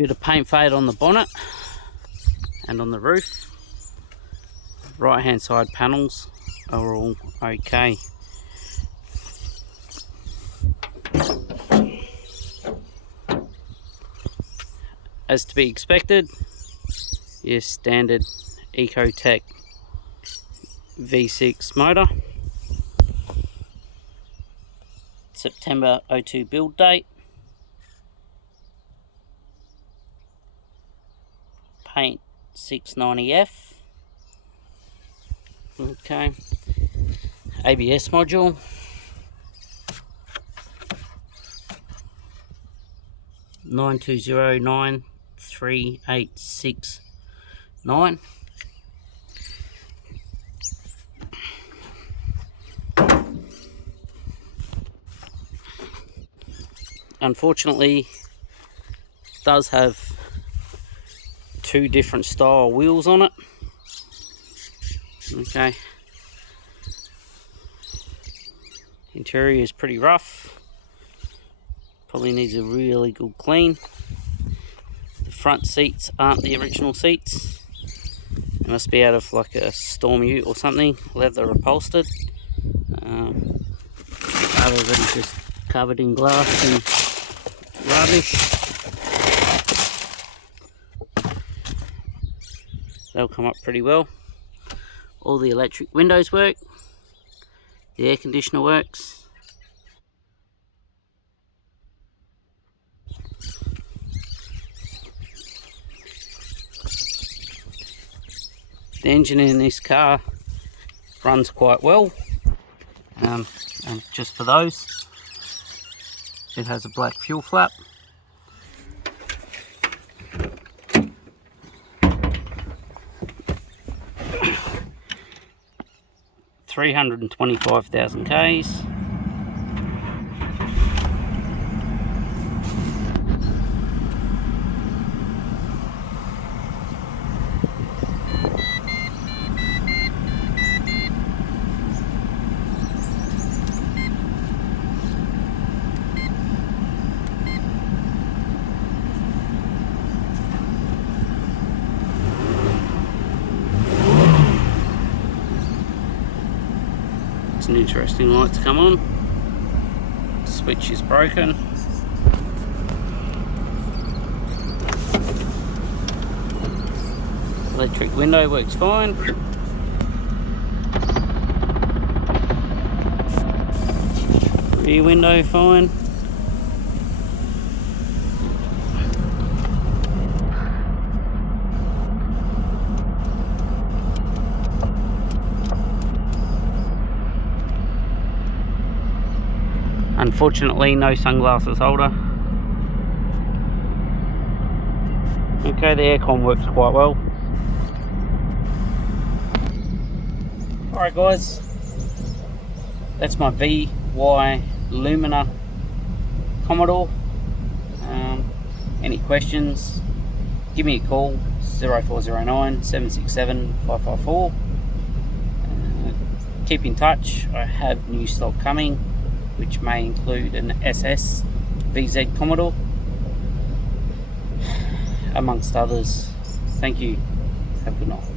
Bit of paint fade on the bonnet and on the roof. Right hand side panels are all okay. As to be expected, your standard Ecotech V6 motor. September 02 build date. Paint 690F. Okay. ABS module. (9209386-9). Unfortunately, does have two different style wheels on it. Okay. Interior is pretty rough. Probably needs a really good clean. The front seats aren't the original seats. They must be out of like a Storm Ute or something, leather upholstered. Everybody's just covered in glass and rubbish. They'll come up pretty well. All the electric windows work. The air conditioner works. The engine in this car runs quite well, and just for those, it has a black fuel flap. (325,000 Ks). It's an interesting light to come on. Switch is broken. Electric window works fine. Rear window fine. Unfortunately, no sunglasses holder. Okay, the aircon works quite well. Alright guys, that's my VY Lumina Commodore. Any questions, give me a call, 0409 767 554. Keep in touch, I have new stock coming, which may include an SS VZ Commodore, amongst others. Thank you. Have a good night.